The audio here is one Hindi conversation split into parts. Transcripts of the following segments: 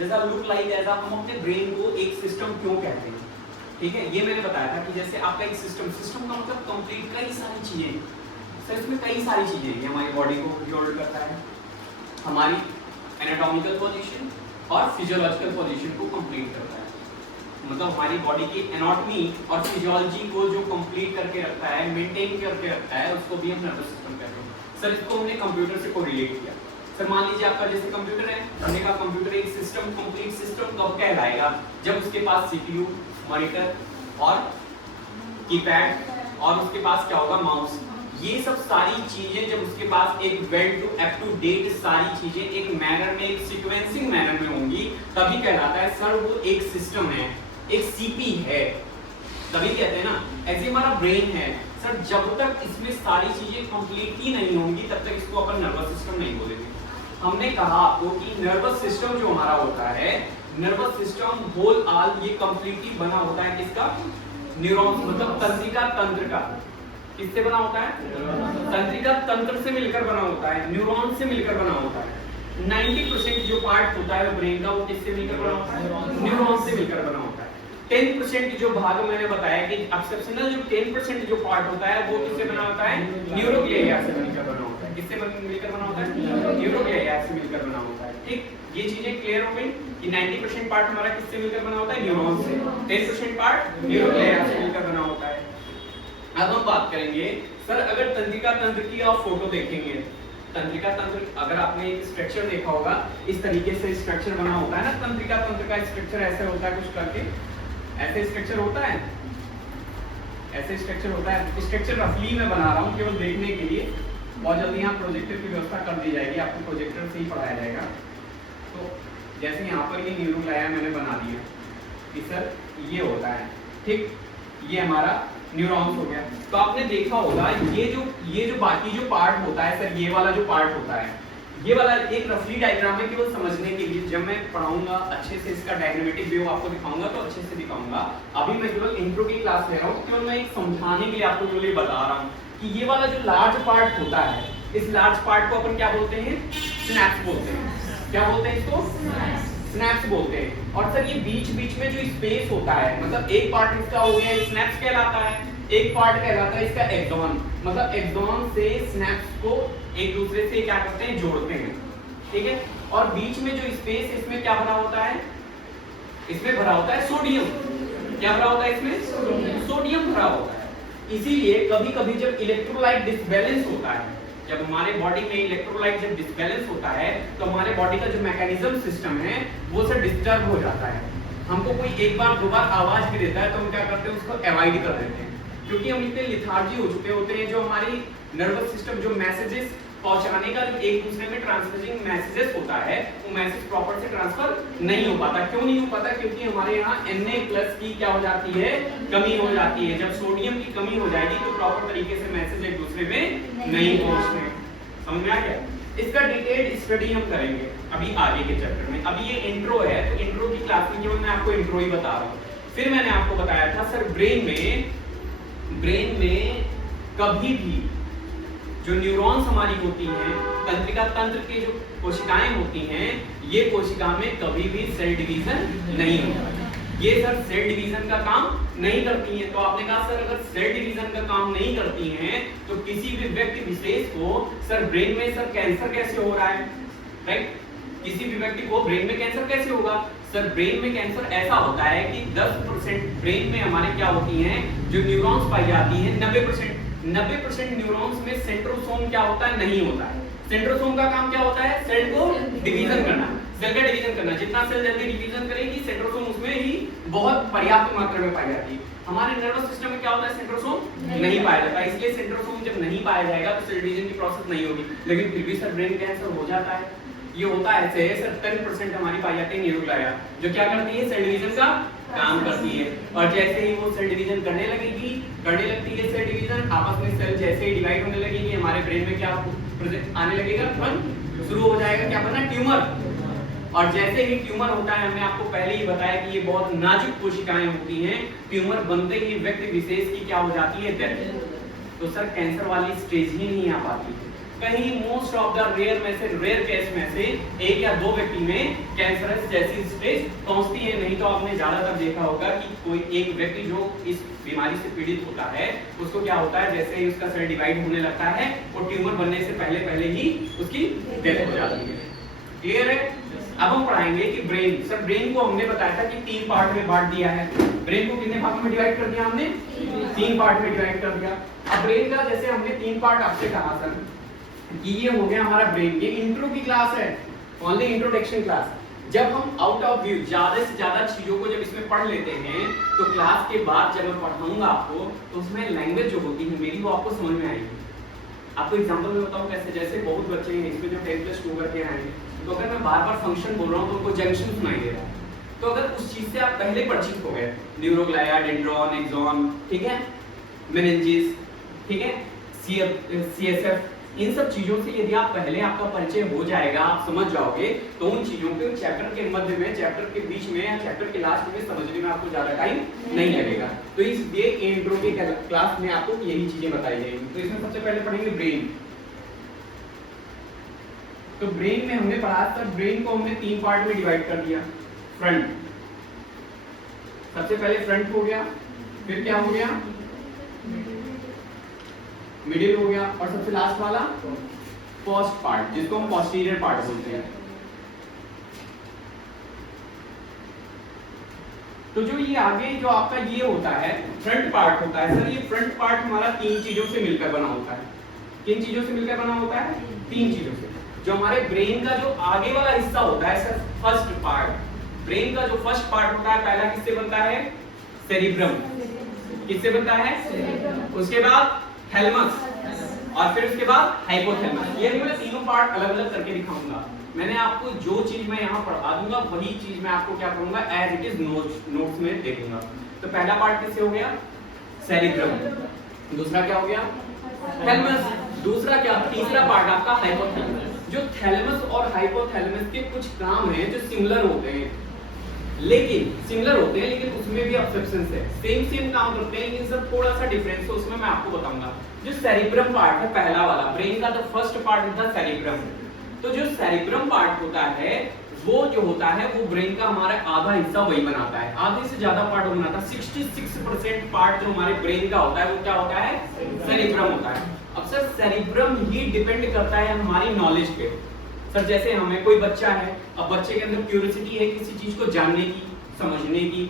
जैसा लुक लाइक ऐसा हम अपने ब्रेन को एक सिस्टम क्यों कहते हैं, ठीक है। ये मैंने बताया था कि जैसे आपका एक सिस्टम का मतलब कंप्लीट कई सारी चीजें, सर इसमें कई सारी चीजें ये हमारी बॉडी को होल्ड करता है, हमारी एनाटॉमिकल पोजीशन और फिजियोलॉजिकल पोजीशन को कंप्लीट करता है। मतलब हमारी बॉडी की एनाटॉमी और फिजियोलॉजी को जो कंप्लीट करके रखता है, मेंटेन करके रखता है, उसको भी हम नर्वस सिस्टम कहते हैं। सर इसको हमने कंप्यूटर से कोरिलेट किया। सर मान लीजिए आपका जैसे कंप्यूटर है, हमने कहा कंप्यूटर एक सिस्टम, कंप्लीट सिस्टम कब कहलाएगा, जब उसके पास सीपीयू, मॉनिटर और कीपैड और उसके पास क्या होगा, माउस। ये सब सारी चीजें जब उसके पास एक well to up to date सारी चीजें एक मैनर में, एक सीक्वेंसिंग मैनर में होंगी, तभी कहलाता है सर वो एक सिस्टम है, एक सीपी है, तभी कहते हैं ना। ऐसे हमारा ब्रेन है सर, जब तक इसमें सारी चीजें कंप्लीट ही नहीं होंगी तब तक इसको अपन नर्वस सिस्टम नहीं बोलेंगे। हमने कहा आपको कि नर्वस सिस्टम जो हमारा होता है, नर्वस सिस्टम होल आल ये कंप्लीटली बना होता है किसका, न्यूरॉन्स, मतलब तंत्रिका तंत्र का। किससे बना होता है, तंत्रिका तंत्र से मिलकर बना होता है, न्यूरॉन से मिलकर बना होता है। 90% जो पार्ट होता है ब्रेन का वो किससे मिलकर बना होता है, न्यूरॉन से मिलकर बना होता है। 10% जो भाग मैंने बताया कि एक्सेप्शनल जो 10% जो पार्ट होता है वो किससे बना होता है, न्यूरोग्लिया से मिलकर बना होता है। किससे मिलकर बना होता है, न्यूरोग्लिया से मिलकर बना होता है। ठीक, ये चीजें क्लियर हो गई कि 90% पार्ट हमारा किससे मिलकर बना होता है, न्यूरॉन से, 10% पार्ट न्यूरोग्लिया से मिलकर बना होता है। अब हम बात करेंगे सर, अगर तंत्रिका तंत्र की आप फोटो देखेंगे, तंत्रिका तंत्र अगर आपने एक स्ट्रक्चर देखा होगा, इस तरीके से स्ट्रक्चर बना होता है ना, तंत्रिका तंत्र का स्ट्रक्चर ऐसे होता है, कुछ करके ऐसे स्ट्रक्चर होता है, ऐसे स्ट्रक्चर होता है। स्ट्रक्चर रफली मैं बना रहा हूँ केवल देखने के लिए, बहुत जल्दी यहाँ प्रोजेक्टर की व्यवस्था कर दी जाएगी, आपको प्रोजेक्टर से ही पढ़ाया जाएगा। तो जैसे यहाँ पर ये न्यूरोग्लिया मैंने बना दिया कि सर ये होता है, ठीक, ये हमारा न्यूरॉन्स हो गया। तो आपने देखा होगा ये जो बाकी जो पार्ट होता है सर, ये वाला जो पार्ट होता है, ये वाला एक रफली डायग्राम है केवल समझने के लिए। जब मैं पढ़ाऊंगा अच्छे से इसका डायग्रामेटिक व्यू आपको दिखाऊंगा तो अच्छे से दिखाऊंगा। अभी मैं केवल इंट्रो की क्लास ले रहा हूँ, केवल मैं एक समझाने के लिए आपको केवल ये बता रहा हूँ कि ये वाला जो लार्ज पार्ट होता है, इस लार्ज पार्ट को अपन क्या बोलते हैं, सिनैप्स बोलते हैं। क्या बोलते हैं इसको, सिनैप्स बोलते हैं। और सर ये बीच बीच में जो स्पेस होता है, मतलब एक पार्ट इसका हो गया सिनैप्स कहलाता है, एक पार्ट कहलाता है इसका एक्सॉन, मतलब एक्सॉन से सिनैप्स को एक दूसरे से क्या करते हैं, जोड़ते हैं, ठीक है। और बीच में जो स्पेस, इसमें क्या भरा होता है, इसमें भरा होता है सोडियम। क्या भरा होता है इसमें, सोडियम भरा होता है। इसीलिए कभी कभी जब इलेक्ट्रोलाइट डिसबैलेंस होता है, जब हमारे बॉडी में इलेक्ट्रोलाइट जब डिसबैलेंस होता है तो हमारे बॉडी का जो मैकेनिज्म सिस्टम है वो सर डिस्टर्ब हो जाता है। हमको कोई एक बार दो बार आवाज भी देता है तो हम क्या करते हैं, उसको अवॉइड कर देते हैं, क्योंकि हम इतने लिथार्जी हो चुके होते हैं। जो हमारी नर्वस सिस्टम जो मैसेजेस पहुंचाने का जो एक दूसरे में ट्रांसमिटिंग मैसेजेस होता है, वो मैसेज प्रॉपर से ट्रांसफर नहीं हो पाता। क्यों नहीं हो पाता, क्योंकि हमारे यहाँ Na+ की क्या हो जाती है, कमी हो जाती है। जब सोडियम की कमी हो जाएगी तो प्रॉपर तरीके से मैसेज एक दूसरे में नहीं पहुंचते। समझ में आ गया? इसका डिटेल्ड स्टडी हम करेंगे अभी आगे के चैप्टर में। अभी ये इंट्रो है, तो इंट्रो की क्लास में केवल मैं आपको इंट्रो ही बता रहा हूँ। फिर मैंने आपको बताया था सर ब्रेन में कभी भी जो न्यूरॉन्स हमारी होती हैं, तंत्रिका तंत्र की जो कोशिकाएं होती हैं, ये कोशिका में कभी भी सेल डिवीजन नहीं होता। ये सर सेल डिवीजन का काम नहीं करती हैं। तो आपने कहा सर अगर सेल डिवीजन का काम नहीं करती हैं तो किसी भी व्यक्ति विशेष को सर ब्रेन में सर कैंसर कैसे हो रहा है, राइट? किसी भी व्यक्ति को ब्रेन में कैंसर कैसे होगा? सर ब्रेन में कैंसर ऐसा होता है कि 10% ब्रेन में हमारे क्या होती हैं, जो न्यूरॉन्स पाई जाती हैं, 90% न्यूरॉन्स में सेंट्रोसोम क्या होता है, नहीं होता है। सेंट्रोसोम का काम क्या होता है, सेल को डिवीजन करना, सेल का डिवीजन करना। जितना सेल जल्दी डिवीजन करेगी सेंट्रोसोम उसमें ही बहुत पर्याप्त मात्रा में पाई जाती है। हमारे नर्वस सिस्टम में क्या होता है, सेंट्रोसोम नहीं पाया जाता, इसलिए सेंट्रोसोम जब नहीं पाया जाएगा तो सेल डिवीजन की प्रोसेस नहीं होगी। लेकिन फिर भी सर ब्रेन कैंसर हो जाता है। ये होता है ऐसे है सर, 10% हमारी पाई जाती है न्यूरोग्लिया, जो क्या करती है, सेल डिवीजन का काम करती है। और जैसे ही वो सेल डिवीजन करने लगती है सेल डिवीजन, आपस में सेल जैसे ही डिवाइड होने लगेगी, हमारे ब्रेन में क्या आने लगेगा, शुरू हो जाएगा, क्या बनना, ट्यूमर। और जैसे ही ट्यूमर होता है, हमने आपको पहले ही बताया कि ये बहुत नाजुक कोशिकाएं होती हैं, ट्यूमर बनते ही व्यक्ति विशेष की क्या हो जाती है, डेथ। तो सर कैंसर वाली स्टेज ही नहीं आ पाती। कहीं most of the rare case में से एक या दो व्यक्ति में कैंसरस जैसी स्टेज पहुंचती है। नहीं तो आपने ज्यादातर देखा होगा कि कोई एक व्यक्ति जो इस बीमारी से पीड़ित होता है उसको क्या होता है, जैसे ही उसका सेल डिवाइड होने लगता है वो ट्यूमर बनने से पहले ही उसकी डेथ हो जाती है। क्लियर है? अब हम पढ़ाएंगे कि ब्रेन। सर ब्रेन को हमने बताया था कि 3 पार्ट में बांट दिया है। ब्रेन को कितने भागों में डिवाइड कर दिया हमने? 3 पार्ट में डिवाइड कर दिया। अब ब्रेन का जैसे हमने 3 पार्ट आपसे कहा सर कि ये हो गया हमारा ब्रेन। ये इंट्रो की क्लास है, ओनली इंट्रोडक्शन क्लास। जब हम आउट ऑफ व्यू ज्यादा से ज्यादा चीजों को जब इसमें पढ़ लेते हैं तो क्लास के बाद जब मैं पढ़ाऊंगा आपको तो उसमें लैंग्वेज जो होती है मेरी वो आपको समझ में आएगी। आपको एग्जांपल में बताऊं कैसे, जैसे बहुत बच्चे हैं इसमें जो 10+2 करके आए हैं, तो अगर मैं बार बार फंक्शन बोल रहा हूं तो उनको जंक्शन सुनाई दे रहा है। तो अगर उस चीज से आप पहले परिचित हो गए, न्यूरोग्लाया, डेंड्रॉन, एक्सॉन, ठीक है, मेनिंजेस, ठीक है, सीएसएफ, इन सब चीजों से यदि आप पहले आपका परिचय हो जाएगा, आप समझ जाओगे, तो उन चीजों को चैप्टर के मध्य में, चैप्टर के बीच में या चैप्टर के लास्ट में समझने में आपको ज्यादा टाइम नहीं लगेगा। तो इसलिए इंट्रो की क्लास में आपको यही चीजें बताई जाएंगी। तो इसमें सबसे पहले पढ़ेंगे ब्रेन। तो ब्रेन में हमने पढ़ा था, ब्रेन को हमने 3 पार्ट में डिवाइड कर दिया। फ्रंट, सबसे पहले फ्रंट हो गया, फिर क्या हो गया, मिडिल हो गया, और सबसे लास्ट वाला पोस्ट पार्ट, जिसको हम पोस्टीरियर पार्ट बोलते हैं। तो जो ये आगे जो आपका ये होता है फ्रंट पार्ट होता है सर, ये फ्रंट पार्ट हमारा 3 चीजों से मिलकर बना होता है। किन चीजों से मिलकर बना होता है? 3 चीजों से। जो हमारे ब्रेन का जो आगे वाला हिस्सा होता है सर, फर्स्ट पार्ट, ब्रेन का जो फर्स्ट पार्ट होता है पहला किससे बनता है? सेरिब्रम। किससे बनता है? उसके बाद थैलेमस, और फिर उसके बाद हाइपोथैलेमस। ये मैं तीनों पार्ट अलग अलग करके दिखाऊंगा। मैंने आपको जो चीज मैं यहाँ पढ़ा दूंगा वही चीज मैं आपको क्या करूंगा, एज इट इज नोट्स में दे दूंगा। तो पहला पार्ट किससे हो गया? सेरिब्रम। दूसरा क्या हो गया? थैलेमस। दूसरा क्या? तीसरा पार्ट आपका हाइपोथैलेमस। जो थैलेमस और हाइपोथैलेमस के कुछ काम हैं जो सिमिलर होते हैं, लेकिन उसमें भी एक्सेप्शंस है। सेम काम करते हैं लेकिन सब थोड़ा सा डिफरेंस है, उसमें मैं आपको बताऊंगा। जो सेरिब्रम पार्ट है पहला वाला, ब्रेन का the first part is the cerebrum. तो जो सेरिब्रम पार्ट होता है वो जो होता है वो ब्रेन का हमारा आधा हिस्सा वही बनाता है, आधे से ज्यादा पार्ट वो बनाता है। 66% पार्ट जो हमारे ब्रेन का होता है वो क्या होता है? सेरिब्रम होता है। अब सर सेरिब्रम ही डिपेंड करता है हमारी नॉलेज पे। सर जैसे हमें कोई बच्चा है, अब बच्चे के अंदर क्यूरियोसिटी है किसी चीज को जानने की, समझने की,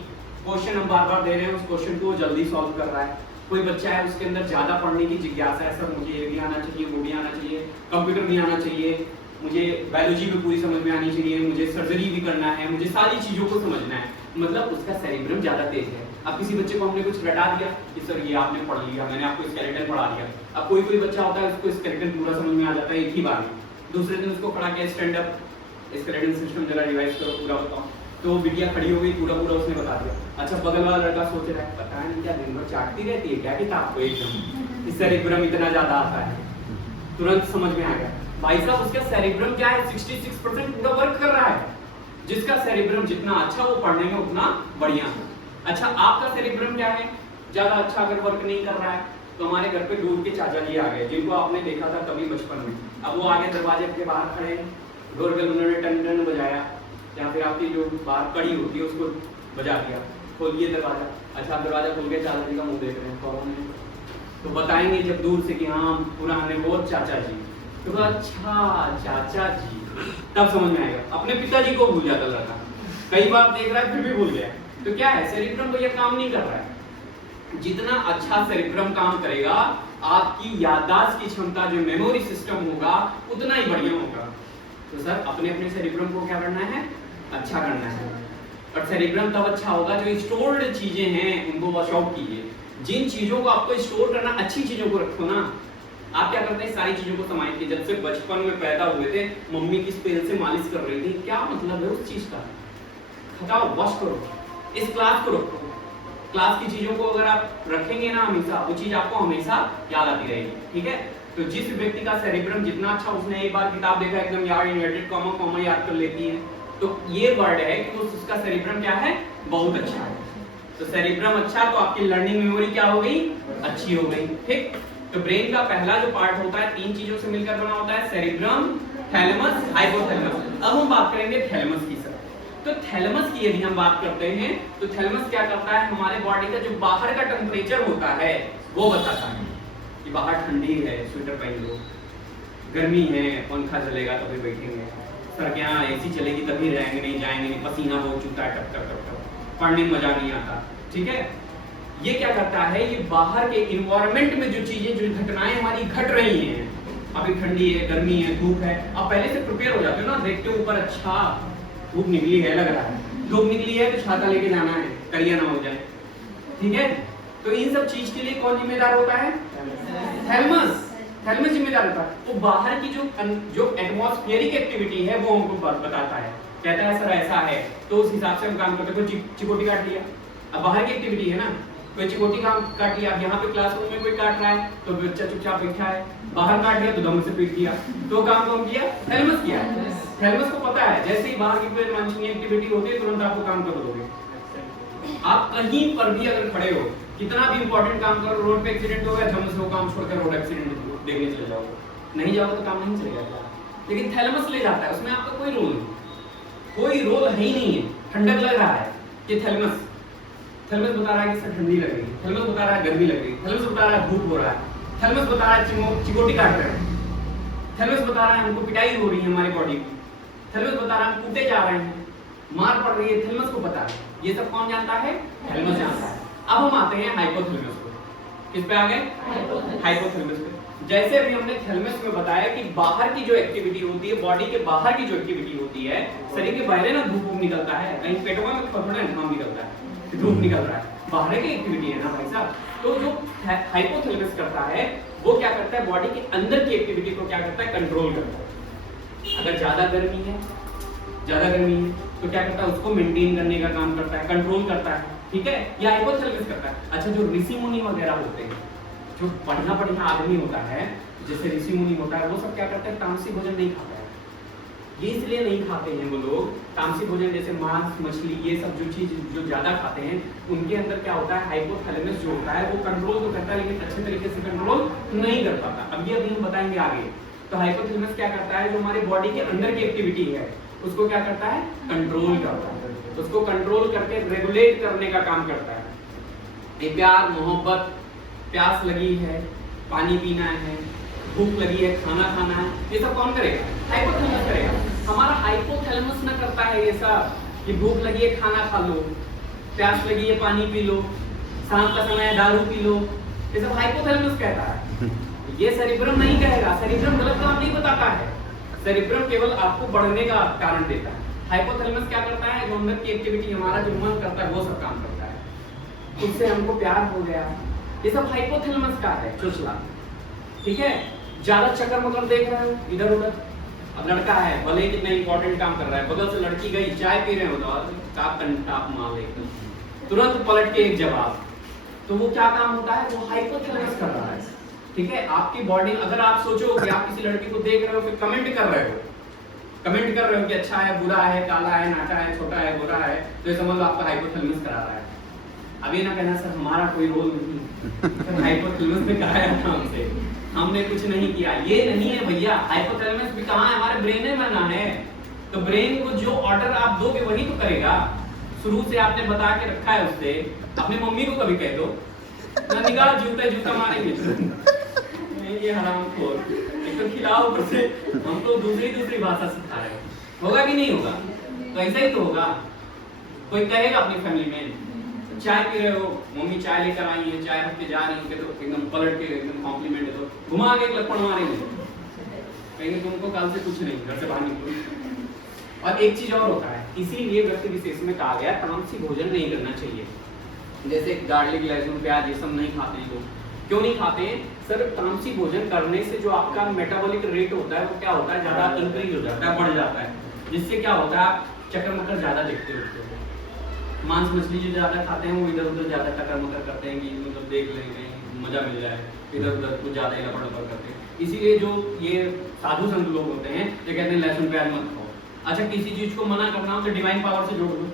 क्वेश्चन हम बार बार दे रहे हैं, उस क्वेश्चन को वो जल्दी सॉल्व कर रहा है। कोई बच्चा है उसके अंदर ज्यादा पढ़ने की जिज्ञासा है, सर मुझे ये भी आना चाहिए, वो भी आना चाहिए, कंप्यूटर भी आना चाहिए, मुझे बायोलॉजी भी पूरी समझ में आनी चाहिए, मुझे सर्जरी भी करना है, मुझे सारी चीजों को समझना है, मतलब उसका सेरिब्रम ज्यादा तेज है। अब किसी बच्चे को हमने कुछ रटा दिया कि सर ये आपने पढ़ लिया, मैंने आपको स्केलेटन पढ़ा दिया। अब कोई बच्चा होता है उसको स्केलेटन पूरा समझ में आ जाता है एक ही बार में, दूसरे दिन उसको खड़ा किया स्टैंड अप, स्केलेटन सिस्टम जरा रिवाइज करो, पूरा बताओ, तो बिटिया खड़ी हो गई, पूरा उसने बता दिया। अच्छा बगल वाला लड़का सोच रहा है पता नहीं क्या दिन भर चाटती रहती है क्या किताब को, एकदम सेरिब्रम इतना ज्यादा आता है, तुरंत समझ में आ गया। भाई साहब उसका सेरिब्रम क्या है? 66% पूरा वर्क कर रहा है। जिसका सेरिब्रम जितना अच्छा वो पढ़ने में उतना बढ़िया। अच्छा आपका सेरिब्रम क्या है? ज्यादा अच्छा अगर वर्क नहीं कर रहा है तो हमारे घर पे दूर के चाचा जी आ गए, जिनको आपने देखा था कभी बचपन में। अब वो आगे दरवाजे के बाहर खड़े, डोरबेल उन्होंने टन टन बजाया, या फिर आपकी जो बाहर कड़ी होती है उसको बजा दिया, खोलिए दरवाजा। अच्छा आप दरवाजा खोल के चाचा जी का मुंह देख रहे हैं, कौन है? तो बताएंगे जब दूर से कि हाँ पुराने बहुत चाचा जी, तो अच्छा चाचा जी, तब समझ में आएगा। अपने पिताजी को भूल जाता लड़का, कई बार देख रहा है फिर भी भूल गया। तो क्या है, सेरिब्रम भैया काम नहीं कर रहा है। जितना अच्छा सेरिब्रम काम करेगा आपकी याददाश्त की क्षमता, जो मेमोरी सिस्टम होगा उतना ही बढ़िया होगा। तो सर अपने अपने सेरिब्रम को क्या करना है? अच्छा करना है। और सेरिब्रम तब अच्छा होगा जो स्टोर्ड चीजें हैं उनको वॉश आउट कीजिए। जिन चीजों को आपको स्टोर करना, अच्छी चीजों को रखो ना। आप क्या करते हैं? सारी चीजों को समाइए के। जब से बचपन में पैदा हुए थे मम्मी किस तेल से मालिश कर रही थी, क्या मतलब है उस चीज का? हटाओ, वॉश करो। इस क्लास को रखो। क्लास की चीजों को अगर आप रखेंगे ना हमेशा, वो चीज आपको हमेशा याद आती रहेगी। ठीक है, तो जिस व्यक्ति का सेरिब्रम जितना अच्छा, उसने एक बार किताब देखा एकदम याद, इन्वर्टेड कॉमा कॉमा याद कर लेती है, तो ये वर्ड है कि उसका सेरिब्रम क्या है? बहुत अच्छा है। तो सेरिब्रम अच्छा तो आपकी लर्निंग मेमोरी क्या हो गई? अच्छी हो गई। ठीक, तो ब्रेन का पहला जो पार्ट होता है 3 चीजों से मिलकर बना होता है, सेरिब्रम, थैलेमस, हाइपोथैलेमस। अब हम बात करेंगे थैलेमस की सर। तो थैलेमस की यदि हम बात करते हैं तो थैलेमस क्या करता है, हमारे बॉडी का जो बाहर का टेम्परेचर होता है वो बताता है कि बाहर ठंडी है स्वेटर पहन लो, गर्मी है पंखा चलेगा तभी बैठेंगे, सर क्या एसी चलेगी तभी रहेंगे, नहीं जाएंगे नहीं, पसीना बहुत चूता है टप टप टप टप, पढ़ने में मजा नहीं आता। ठीक है, ये क्या करता है, ये बाहर के इन्वायरमेंट में जो चीजें जो घटनाएं हमारी घट रही हैं, अभी ठंडी है, गर्मी है, धूप है, आप पहले से प्रिपेयर हो जाते हो ना, देखते हो ऊपर अच्छा धूप निकली है, लग रहा है धूप निकली है तो छाता लेके जाना है, करिया ना हो जाए। ठीक है, तो इन सब चीज के लिए कौन जिम्मेदार होता है, थैलेमस। थैलेमस जिम्मेदार होता है, वो बाहर की जो एटमॉस्फेरिक एक्टिविटी है वो हमको बताता है, कहता है सर ऐसा है, तो उस हिसाब से हम काम करते हैं। कोई चिकोटी काट लिया, अब बाहर की एक्टिविटी है ना, कोई चिकोटी काट लिया, अब यहाँ पे क्लासरूम में कोई काट रहा है तो बच्चा चुपचाप बैठा है, बाहर काट लिया तो दम से पीट दिया, तो काम कौन किया, थैलेमस किया। थैलेमस को पता है जैसे ही बाहर की कोई वांछनीय एक्टिविटी होती है तुरंत आपको काम कर दोगे। आप कहीं पर भी अगर खड़े हो, कितना भी इंपॉर्टेंट काम करो, रोड पे एक्सीडेंट हो गया, जम से वो काम छोड़कर रोड एक्सीडेंट देखने चले जाओगे, नहीं जाओगे तो काम नहीं चलेगा। लेकिन थैलेमस ले जाता है, उसमें आपका कोई रोल नहीं, कोई रोल है ही नहीं है। ठंडक लग रहा है कि थैलेमस बता रहा है कि सर ठंडी लग रही है, थैलेमस बता रहा है गर्मी लग रही है, थैलेमस बता रहा है धूप हो रहा है, थैलेमस बता रहा है चिकोटी काट रहे हैं, थैलेमस बता रहा है हमको पिटाई हो रही है हमारी बॉडी की, थैलेमस बता रहा है हम कूदे जा रहे हैं, मार पड़ रही है, थैलेमस को पता है। ये सब कौन जानता है, थैलेमस जानता है। अब हम आते हैं हाइपोथैलेमस को, किस पे आ गए, हाइपोथैलेमस पे। जैसे अभी हमने थैलेमस में बताया कि बाहर की जो एक्टिविटी होती है, बॉडी के बाहर की जो एक्टिविटी होती है, शरीर के बाहर ना धूप निकलता है, कहीं पेटवा में थोड़ा घाम निकलता है, धूप निकल रहा है, बाहर की एक्टिविटी है ना भाई साहब। तो जो हाइपोथैलेमस करता है वो क्या करता है, बॉडी के अंदर की एक्टिविटी को क्या करता है, कंट्रोल करता है। अगर ज्यादा गर्मी है तो क्या करता है, उसको मेंटेन करने का काम करता है, कंट्रोल करता है। ठीक है, ये हाइपोथैलेमस करता है। अच्छा, जो ऋषि मुनि वगैरह होते हैं, जो बढ़िया आदमी होता है, जैसे ऋषि मुनि होता है, वो सब क्या करते हैं, तामसी भोजन नहीं खाता है। ये इसलिए नहीं खाते हैं वो लोग तामसी भोजन, जैसे मांस मछली ये सब जो चीज जो ज्यादा खाते हैं, उनके अंदर क्या होता है, हाइपोथैलेमस जो होता है वो कंट्रोल तो करता है लेकिन अच्छे तरीके से कंट्रोल नहीं कर पाता। अब ये अभी हम बताएंगे आगे। तो हाइपोथैलेमस क्या करता है, जो हमारे बॉडी के अंदर की एक्टिविटी है उसको क्या करता है, कंट्रोल करता है, उसको कंट्रोल करके रेगुलेट करने का काम करता है। ये प्यार मोहब्बत, प्यास लगी है, पानी पीना है, भूख लगी है, खाना खाना है, ये सब कौन करेगा, हाइपोथैलेमस करेगा। हमारा हाइपोथैलेमस ना करता है ये सब कि भूख लगी है खाना खा लो, प्यास लगी है पानी पी लो, शाम का समय है दारू पी लो, ये सब हाइपोथैलेमस कहता है। ये सेरिब्रम नहीं कहेगा, सेरिब्रम गलत काम नहीं बताता है, सेरिब्रम केवल आपको बढ़ने का कारण देता है। हाइपोथैलेमस क्या करता है, जो अंदर की एक्टिविटी हमारा जो मन करता है वो सब काम करता है। उससे हमको प्यार हो गया, ये सब हाइपोथैलेमस का है चुचला। ठीक है, ज्यादा चक्कर मकर देख रहे हो इधर उधर, अब लड़का है भले ही कितना इंपॉर्टेंट काम कर रहा है, बगल से लड़की गई चाय पी रहे हो तो टाप मार एकदम तुरंत पलट के एक जवाब, तो वो क्या काम होता है, वो हाइपोथैलेमस कर रहा है। ठीक है, आपकी बॉडी, अगर आप सोचो कि आप किसी लड़की को देख रहे हो फिर कमेंट कर रहे हो कि अच्छा है, बुरा है, काला है, नाटा है, छोटा है, गोरा है, तो ये समझ लो आपका हाइपोथैलेमस करा रहा है। अब ये ना कहना सर हमारा कोई रोल नहीं, हाइपोथैलेमस ने कहा है हमसे, हमने कुछ नहीं किया, ये नहीं है भैया। हाइपोथैलेमस भी कहाँ है, हमारे ब्रेन में ना है, तो ब्रेन को जो ऑर्डर आप दोगे वही तो करेगा। शुरू से आपने बता के रखा है उससे, अपनी मम्मी को कभी कह दो ना, निकाल जूता मारेंगे ये हरामखोर, एक तो खिलाओ ऊपर से, हम तो दूसरी भाषा सिखा रहे हैं, होगा कि नहीं होगा, तो ऐसा ही तो होगा। कोई कहेगा अपनी फैमिली में चाय पी रहे हो, मम्मी चाय लेकर आई है, चाय रख के जा रही है, तो एकदम पलट के एकदम कॉम्प्लीमेंट है, तो घुमा के एक लपड़ मारेंगे, कहेंगे तुमको कल से कुछ नहीं, घर से बाहर निकलो। और एक चीज और होता है, इसीलिए व्यक्ति विशेष में कहा गया तामसी भोजन नहीं करना चाहिए, जैसे गार्लिक लहसुन प्याज ये सब नहीं खाते हैं लोग। क्यों नहीं खाते हैं सर, तामसी भोजन करने से जो आपका मेटाबॉलिक रेट होता है वो क्या होता है, ज्यादा इंक्रीज हो जाता है, बढ़ जाता है, जिससे क्या होता है आप चक्कर मक्कर ज्यादा देखते हो। मांस मछली जो ज्यादा खाते हैं वो इधर उधर ज्यादा टक्कर मकर करते हैं कि मतलब देख लेंगे मजा मिल जाए, इधर उधर कुछ ज्यादा ही लपड़ लपड़ करते हैं। इसीलिए जो ये साधु संत लोग होते हैं जो कहते हैं लहसुन प्याज मत खाओ। अच्छा, किसी चीज को मना करना हो तो डिवाइन पावर से जोड़ दो।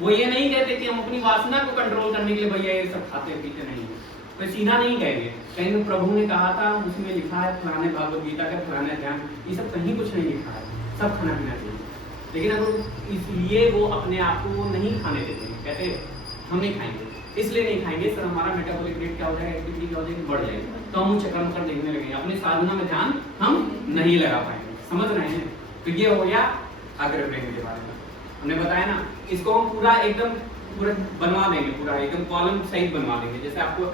वो ये नहीं कहते कि हम अपनी वासना को कंट्रोल करने के लिए भैया ये सब खाते पीते नहीं, तो सीधा नहीं कहेंगे, कहेंगे प्रभु ने कहा था, उसमें लिखा है फलाने भागवत गीता का फलाने ध्यान, ये सब कहीं कुछ नहीं लिखा है, सब खाना पीना चाहिए। लेकिन अगर इसलिए वो अपने आप को नहीं खाने देते हैं, कहते हम नहीं खाएंगे, इसलिए नहीं खाएंगे सर हमारा मेटाबॉलिक रेट क्या हो जाएगा, एक्टिविटी क्या हो जाएगी, बढ़ जाएगी, तो हम चक्कर मकर देखने लगेंगे, अपनी साधना में ध्यान हम नहीं लगा पाएंगे। समझ रहे हैं? तो ये हो गया अग्रब्रेन के बारे में। हमने बताया ना, इसको हम पूरा एकदम पूरा बनवा देंगे, पूरा एकदम कॉलम सहित बनवा देंगे। जैसे आपको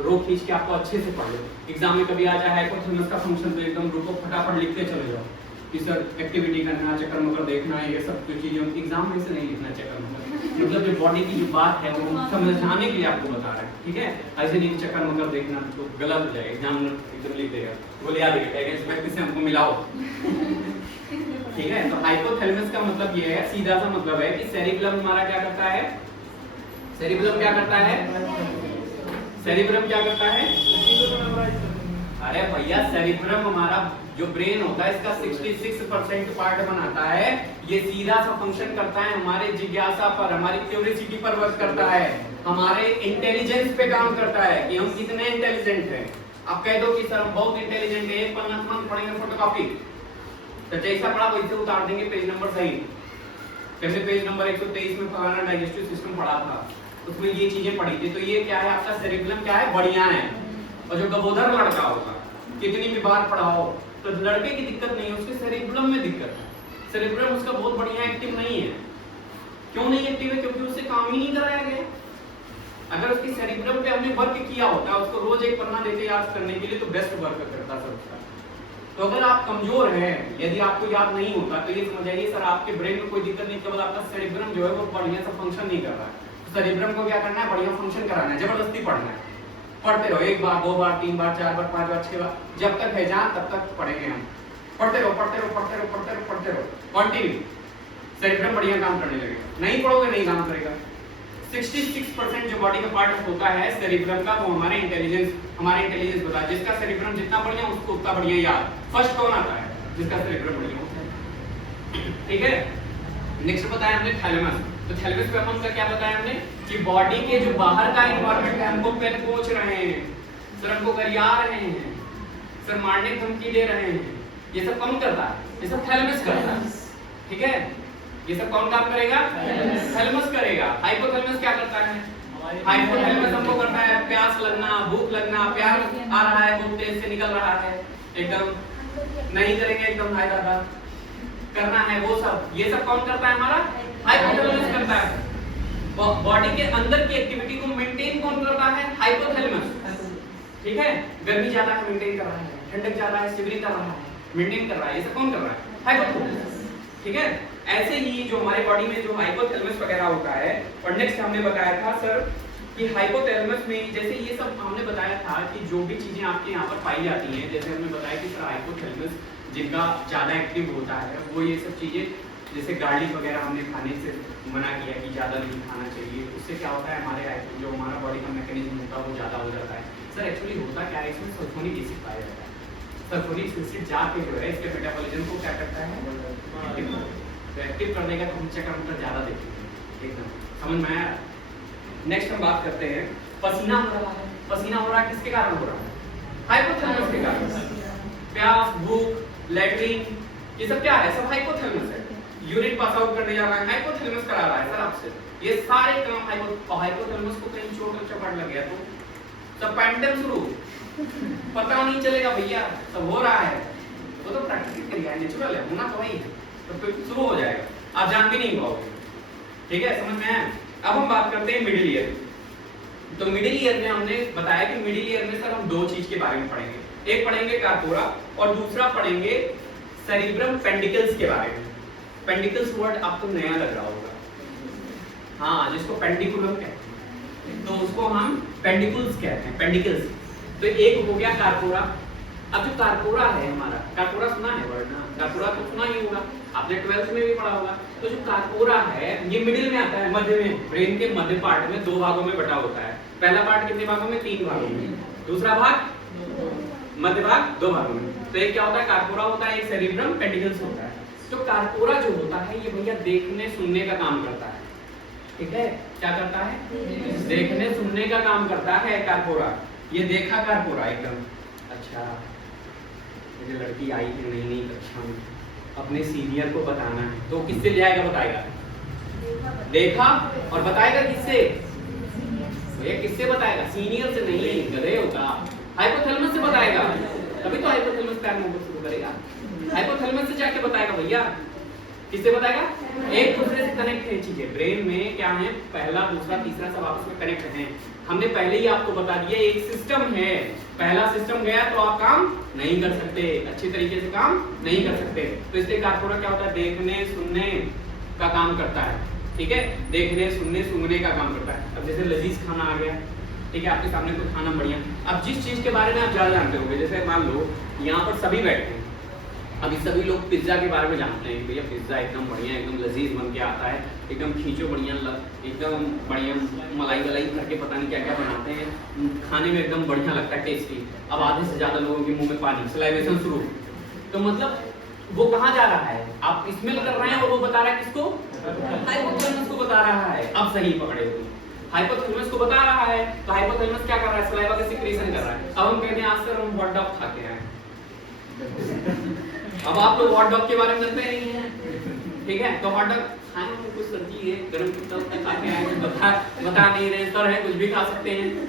रो खींच के आपको अच्छे से पढ़ लो, एग्जाम में कभी आ जाए हाइपोथैलेमस का फंक्शन तो एकदम रुको फटाफट लिखते चले जाओ कि सर एक्टिविटी करना, चक्कर मकर देखना, ये सब जो चीजें एग्जाम में से नहीं लिखना चक्कर मकर, मतलब जो बॉडी की जो बात है वो समझाने के लिए आपको बता रहा है, ठीक है। ऐसे नहीं चक्कर मकर देखना तो गलत हो जाएगा, एग्जाम एकदम लिख देगा, बोले याद रखिएगा इस व्यक्ति से हमको मिलाओ, ठीक है। तो हाइपोथैलेमस का मतलब ये है, सीधा सा मतलब है कि सेरिबेलम हमारा क्या करता है, सेरिबेलम क्या करता है, सेरिबेलम क्या करता है, अरे भैया सेरिबेलम हमारा जो ब्रेन होता है इसका 66% पार्ट बनाता है, ये सीधा सा फंक्शन करता है हमारे जिज्ञासा पर, हमारी क्यूरियोसिटी पर वर्क करता है, हमारे इंटेलिजेंस पे काम करता है कि हम कितने इंटेलिजेंट हैं। आप कह दो कि सर हम बहुत इंटेलिजेंट है, एक पन्ना तुरंत पढ़ेंगे फोटोकॉपी, तो जैसा पढ़ा वैसे उतार देंगे पेज नंबर सही। जैसे पेज नंबर 123 में फलाना डाइजेस्टिव सिस्टम पढ़ा था, उसमें ये चीजें पढ़ी थी, तो ये क्या है आपका सेरिबेलम क्या है, बढ़िया है। और जो गबोधर लड़का होगा, कितनी भी बार पढ़ाओ तो लड़के की दिक्कत नहीं है, उसके सेरिबेलम में दिक्कत है। सेरिबेलम उसका बहुत बढ़िया एक्टिव नहीं है। क्यों नहीं एक्टिव है? क्योंकि उससे काम ही नहीं कराया गया। अगर उसके सेरिबेलम पे हमने वर्क किया होता, उसको रोज एक पन्ना देते याद करने के लिए, तो बेस्ट वर्क करता सर उसका। तो अगर आप कमजोर हैं, यदि आपको याद नहीं होता, तो ये समझ जाइए सर आपके ब्रेन में कोई दिक्कत नहीं, केवल आपका सेरिबेलम जो है वो बढ़िया सा फंक्शन नहीं कर रहा है। तो सेरिबेलम को क्या करना है, बढ़िया फंक्शन कराना है, जबरदस्ती पढ़ना है। पढ़ते रहो, एक बार, दो बार, तीन बार, चार बार, पांच बार, छह बार, जब तक है जहां तब तक पढ़ेंगे हम। पढ़ते रहो, पढ़ते रहो, पढ़ते रहो, पढ़ते रहो, पढ़ते रहो, कंटिन्यू, सेरिबेलम बढ़िया काम करने लगेगा। नहीं पढ़ोगे नहीं काम करेगा। 66% जो बॉडी का पार्ट होता है सेरिबेलम का, वो हमारे इंटेलिजेंस बताता है। जिसका सेरिबेलम जितना बढ़िया उसको उतना बढ़िया याद। फर्स्ट कौन आता है? जिसका सेरिबेलम बढ़िया होता है, ठीक है। नेक्स्ट बताया हमने थैलेमस। तो थैलेमस पे अपन का क्या बताया हमने कि बॉडी के जो बाहर का एनवायरनमेंट है, हमको पेन कोच रहे हैं सर, हमको गरिया रहे हैं सर, मारने की धमकी दे रहे हैं, ये सब कौन करता है? ये सब थैलेमस करता है, ठीक है। ये सब कौन काम करेगा? थैलेमस करेगा। हाइपोथैलेमस क्या करता है? हाइपोथैलेमस हमको करता है प्यास लगना, भूख लगना, प्यार आ रहा है, बहुत तेज से निकल रहा है, एकदम नहीं करेंगे, एकदम हाय दादा करना है, वो सब, ये सब कौन करता है? हमारा हाइपोथैलेमस करता है। बॉडी के अंदर की एक्टिविटी को मेंटेन कौन करता है? हाइपोथैलेमस, ठीक है। गर्मी ज्यादा है, मेंटेन कर रहा है, ठंडक ज्यादा है, शिवरिंग कर रहा है, मेंटेन कर रहा है, ये सब कौन कर रहा है? हाइपोथैलेमस, ठीक है। ऐसे ही जो हमारे बॉडी में जो हाइपोथैलेमस वगैरह होता है। और नेक्स्ट हमने बताया था सर कि हाइपोथैलेमस में जैसे ये सब हमने बताया था कि जो भी चीजें आपके यहाँ पर पाई जाती हैं, जैसे हमने बताया कि सर हाइपोथैलेमस जिनका ज्यादा एक्टिव होता है वो ये सब चीजें, जैसे गार्लिक वगैरह हमने खाने से मना किया कि ज्यादा नहीं खाना चाहिए, उससे क्या होता है हमारे जो हमारा बॉडी का मैकेनिज्म होता है वो ज्यादा हो जाता है। सर एक्चुअली होता क्या है, इसमें सल्फोनिक एसिड पाया जाता है। सल्फोनिक एसिड जाके जो है इसके मेटाबॉलिज्म को क्या करता है, तो एक्टिव करने का हम चक्कर ज्यादा देखते हैं, एकदम समझ में आया। नेक्स्ट हम बात करते हैं पसीना हो रहा है। पसीना हो रहा है किसके कारण हो रहा है? हाइपोथैलेमस के कारण। प्यास, भूख, लैट्रिन, ये सब क्या है? सब हाइपोथैलेमस है। यूरिन पास आउट करने जा रहा है, हाइपोथैलेमस करा रहा है सर आपसे। ये सारे काम हाइपोथैलेमस को कहीं चोट चपट लग गया तो सब पैंटम शुरू, पता नहीं चलेगा भैया सब हो रहा है। वो तो प्राकृतिक क्रिया है, नेचुरल है, होना तो वही है, तो फिर शुरू हो जाएगा, आप जान भी नहीं पाओगे, ठीक है। समझ में आया? अब हम बात करते हैं मिडिल ईयर। तो मिडिल ईयर में हमने बताया कि मिडिल ईयर में सर हम दो चीज के बारे में पढ़ेंगे, एक पढ़ेंगे कार्पोरा और दूसरा पढ़ेंगे सेरिब्रम पेंडिकल्स के बारे में। पेंडिकल्स वर्ड आपको नया लग रहा होगा, हाँ, जिसको पेंडिकुलम कहते हैं, तो उसको हम पेंडिकल्स कहते हैं, पेंडिकल्स। तो एक हो गया कार्पोरा। अब जो कार्पोरा है हमारा, कार्पोरा सुना है वर्ड ना? कार्पोरा तो सुना ही होगा, आपने 12th में भी पढ़ा होगा। तो जो कार्पोरा है ये मिडिल में आता है, मध्य में, ब्रेन के मध्य पार्ट में दो भागों में बटा होता है। पहला पार्ट कितने भागों में? 3 भागों में, दूसरा भाग मध्य भाग 2 भागों में। तो एक क्या होता है? कार्पोरा होता है, एक सेरिब्रम पेंडिकल्स होता है। तो कार्पोरा जो होता है ये भैया देखने सुनने का काम करता है, ठीक है। क्या करता है? देखने सुनने का काम करता है कार्पोरा। ये देखा कर पूरा एकदम, अच्छा मुझे लड़की आई कि नहीं कक्षा में, अपने सीनियर को बताना है, तो किससे ले आएगा बताएगा? देखा और बताएगा किससे? भैया किससे बताएगा? सीनियर से नहीं, गधे होगा, हाइपोथैलेमस से बताएगा, तभी तो हाइपोथैलेमस प्यार मोहब्बत शुरू करेगा। हाइपोथैलेमस से जाके बताएगा भैया, किससे बताएगा? एक दूसरे से कनेक्ट है चीजें, ब्रेन में क्या है, पहला दूसरा तीसरा सब आपस में कनेक्ट हैं। हमने पहले ही आपको बता दिया एक सिस्टम है, पहला सिस्टम गया तो आप काम नहीं कर सकते, अच्छे तरीके से काम नहीं कर सकते। तो इसलिए कारपोरा क्या होता है? देखने सुनने का काम करता है, ठीक है, देखने सुनने सूंघने का काम करता है। अब जैसे लजीज खाना आ गया, ठीक है, आपके सामने कोई खाना बढ़िया, अब जिस चीज के बारे में आप ज्यादा जानते होंगे, जैसे मान लो यहाँ पर सभी बैठे हैं, अभी सभी लोग पिज्जा के बारे में जानते हैं, भैया पिज्जा एकदम बढ़िया, एकदम लजीज बन के आता है, एकदम खींचो बढ़िया, एकदम बढ़िया मलाई वलाई करके पता नहीं क्या क्या बनाते हैं, खाने में एकदम बढ़िया लगता है, टेस्टी। अब आधे से ज्यादा लोगों के मुंह में पानी, सलाइवेशन शुरू। तो मतलब वो कहाँ जा रहा है? आप स्मेल कर रहे हैं और वो बता रहा है किसको? हाइपोथैलेमस को बता रहा है। अब सही पकड़े हो, हाइपोथैलेमस को बता रहा है, तो हाइपोथैलेमस क्या कर रहा है? सलाइवा का सिक्रीशन कर रहा है। अब हम कहते हैं आज सर हम हॉट डॉग खा के आए। अब आप लोग हॉट डॉग के बारे में जानते नहीं है, ठीक है, तो हॉट डॉग खाने में कुछ सब्जी है, गरम कुत्ता खा के आए, बता नहीं रहे सर, है कुछ भी खा सकते हैं,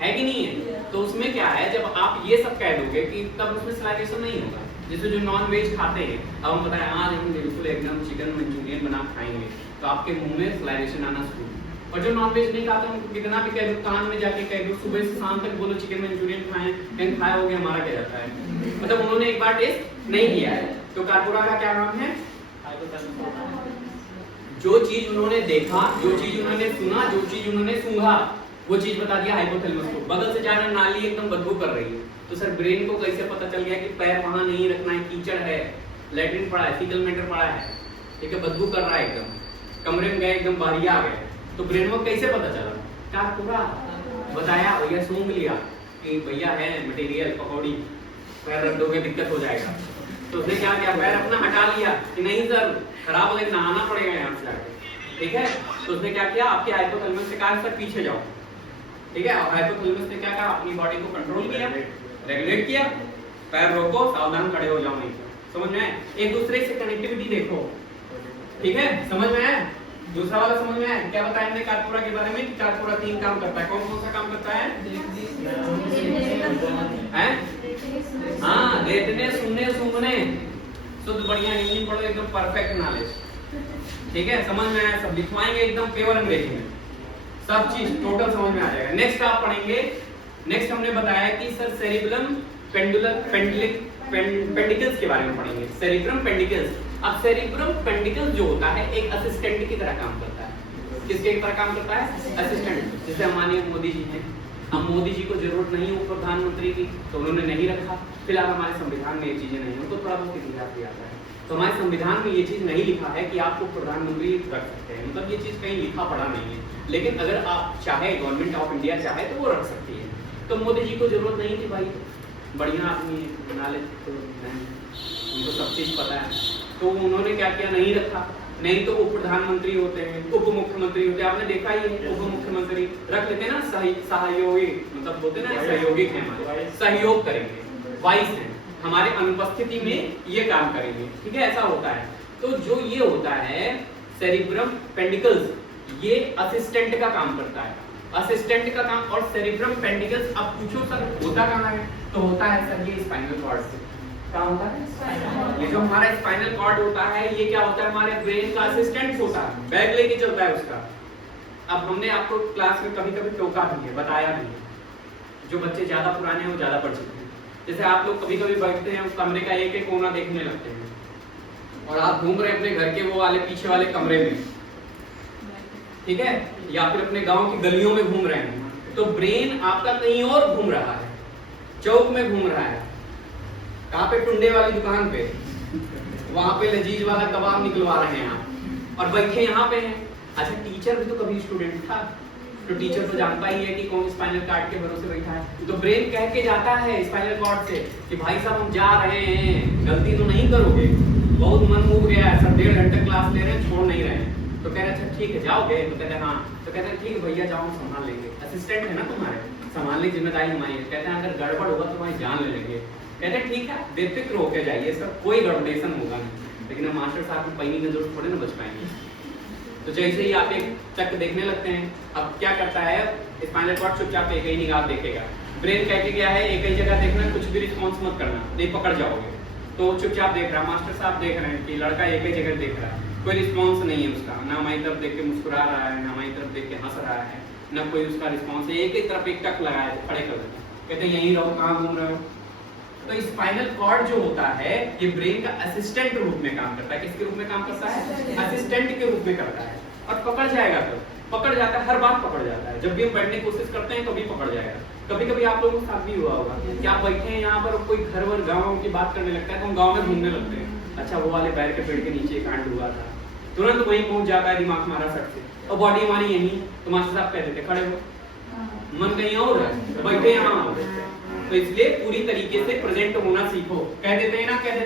है कि नहीं है? तो उसमें क्या है, जब आप ये सब कह दोगे कि तब उसमें सलाइवेशन नहीं होगा। जैसे जो नॉन वेज खाते हैं, अब हम बताएं आज हम बिल्कुल एकदम चिकन मंचूरियन बना खाएंगे, तो आपके मुंह में सलाइवेशन आना शुरू। और जो नॉन वेज नहीं खाते उनको कितना भी कह दो, कान में जाके कह दो, सुबह से शाम तक बोलो चिकन मंचूरियन खाएं, कहीं खाया हो गया, हमारा क्या जाता है? मतलब उन्होंने एक बार टेस्ट नहीं किया है। तो कारपोरा का क्या नाम है? जो चीज उन्होंने देखा, जो चीज उन्होंने सुना, जो चीज उन्होंने सूंघा, वो चीज बता दिया हाइपोथैलेमस को। बगल से जा रहा नाली एकदम बदबू कर रही है, तो सर ब्रेन को कैसे पता चल गया कि पैर वहां नहीं रखना है, कीचड़ है, लैट्रिन पड़ा है, फीकल मैटर पड़ा है, ठीक है, बदबू कर रहा है, एकदम कमरे में गए, एकदम बाहरिया आ गए, तो ब्रेन को कैसे पता चला? कारपोरा बताया, भैया सूंघ लिया कि भैया है मटेरियल पकौड़ी, पैर रख दोगे दिक्कत हो जाएगा। तो उसने क्या किया? पैर अपना हटा लिया कि नहीं सर खराब हो जाएगा, नहाना पड़ेगा यहाँ से जाके, ठीक है। तो उसने क्या किया? आपके हाइपोथैलेमस से कहा सर पीछे जाओ, ठीक है, और हाइपोथैलेमस ने क्या कहा? अपनी बॉडी को कंट्रोल किया, रेगुलेट किया, पैर रोको, सावधान खड़े हो जाओ, नहीं समझ में आए? एक दूसरे से कनेक्टिविटी देखो, ठीक है, समझ में आया? दूसरा वाला समझ में आया? क्या बताया हमने कारपोरा के बारे में कि कारपोरा 3 काम करता है। कौन कौन सा काम करता है? हाँ, देखने सुनने सूंघने, शुद्ध बढ़िया हिंदी पढ़ो, एकदम परफेक्ट नॉलेज, ठीक है, समझ में आया? सब लिखवाएंगे एकदम प्योर अंग्रेजी में, सब चीज टोटल समझ में आ जाएगा। नेक्स्ट आप पढ़ेंगे, नेक्स्ट हमने बताया कि सर सेरिबेलम पेंडिकल्स के बारे में पढ़ेंगे, सेरिब्रम पेंडिकल्स। अब सेरिब्रम पेंडिकल्स जो होता है एक असिस्टेंट की तरह काम करता है। किसके तरह काम करता है? असिस्टेंट। जैसे हमारे मोदी जी हैं, हम मोदी जी को जरूरत नहीं हो प्रधानमंत्री की, तो उन्होंने नहीं रखा। फिलहाल हमारे संविधान में ये चीजें नहीं, उनको थोड़ा बहुत इतिहास भी आता है, तो हमारे संविधान में ये चीज नहीं लिखा है कि आपको प्रधानमंत्री रख सकते हैं, मतलब ये चीज कहीं लिखा पड़ा नहीं है। लेकिन अगर आप चाहे, गवर्नमेंट ऑफ इंडिया चाहे तो वो रख सकती है। तो मोदी जी को जरूरत नहीं थी भाई, बढ़िया आदमी है, नॉलेज तो नहीं, उनको सब चीज पता है, तो उन्होंने क्या किया? नहीं रखा। नहीं तो वो प्रधानमंत्री होते हैं, उप मुख्यमंत्री होते हैं, आपने देखा ही है, उप मुख्यमंत्री रख लेते हैं ना, सहयोगी, मतलब होते ना सहयोगी हैं, हमारे सहयोग करेंगे, वाइस हैं, हमारे अनुपस्थिति में ये काम करेंगे, ठीक है, ऐसा होता है। तो जो ये होता है सेरिब्रम पेंडिकल्स, ये असिस्टेंट का काम करता है, असिस्टेंट का काम। और सेरिब्रम पेंडिकल्स, अब पूछो सर होता कहाँ है? तो होता है सर ये स्पाइनल कॉर्ड से। क्या होता है? ये जो हमारा स्पाइनल कॉर्ड होता है, ये क्या होता है? हमारे ब्रेन का असिस्टेंट होता है, बैग लेके चलता है उसका। अब हमने आपको क्लास में कभी कभी टोका भी है, बताया भी है, जो बच्चे ज्यादा पुराने हैं वो ज्यादा पढ़ चुके हैं। जैसे आप लोग कभी कभी बैठते हैं, उस कमरे का एक एक कोना देखने लगते हैं, और आप घूम रहे हैं अपने घर के वो वाले पीछे वाले कमरे में, ठीक है, या फिर अपने गांव की गलियों में घूम रहे हैं, तो ब्रेन आपका कहीं और घूम रहा है, चौक में घूम रहा है, कहाँ पे? टुंडे वाली दुकान पे, वहां पे लजीज वाला कबाब निकलवा रहे हैं आप, और बैठे यहाँ पे हैं। अच्छा, टीचर भी तो कभी स्टूडेंट था, तो टीचर तो जानता ही है कि कौन स्पाइनल कॉर्ड के भरोसे बैठा है, तो ब्रेन कह के जाता है स्पाइनल कॉर्ड से कि भाई साहब हम जा रहे हैं, गलती तो नहीं करोगे, बहुत मन उब गया है सर, 1.5 घंटे क्लास ले रहे हैं, छोड़ नहीं रहे हैं, तो कह रहे अच्छा ठीक है जाओगे, तो कहते हैं हाँ, तो कहते हैं ठीक है भैया जाओ संभाल लेंगे, असिस्टेंट है ना तुम्हारे, संभालने की जिम्मेदारी हमारी है। कहते हैं अगर गड़बड़ होगा तो तुम्हारी जान ले लेंगे। कहते हैं ठीक है बेफिक्र होके जाइए सर, कोई गड़बड़ेशन होगा नहीं। लेकिन हम मास्टर साहब को पैनी नजर थोड़े ना बच पाएंगे। तो जैसे ही आप एक चक देखने लगते हैं, अब क्या करता है स्पाइनल कॉर्ड चुपचाप एक ही निगाह देखेगा। ब्रेन कह के क्या है एक ही जगह देखना, कुछ भी रिस्पॉन्स मत करना, नहीं पकड़ जाओगे। तो चुपचाप देख रहा, मास्टर साहब देख रहे हैं कि लड़का एक ही जगह देख रहा है, कोई रिस्पॉन्स नहीं है उसका, ना हमारी तरफ देख के मुस्कुरा रहा है, ना हमारी तरफ देख के हंस रहा है, ना कोई उसका रिस्पॉन्स है। एक ही तरफ एक टक लगाया है, खड़े कर देते, कहते हैं यहीं रहो, कहाँ घूम रहे हो। तो स्पाइनल कॉर्ड जो होता है ये ब्रेन का असिस्टेंट रूप में काम करता है। किसके रूप में काम करता है? असिस्टेंट के रूप में करता है। और पकड़ जाएगा, तो पकड़ जाता है, हर बार पकड़ जाता है। जब भी हम बैठने की कोशिश करते हैं कभी पकड़ जाएगा। कभी कभी आप लोगों के साथ भी हुआ होगा कि आप बैठे हैं यहाँ पर, कोई घर वर गाँव की बात करने लगता है तो हम गाँव में घूमने लगते हैं। अच्छा वो वाले बैर के पेड़ के नीचे कांड हुआ था, तुरंत वहीं पहुंच जाता है दिमाग हमारा सट से, और बॉडी हमारी यहीं। तो मास्टर साहब कह देते खड़े हो, मन कहीं और है, बैठे यहाँ। तो इसलिए पूरी तरीके से प्रेजेंट होना सीखो। कह देते हैं ना, कह देते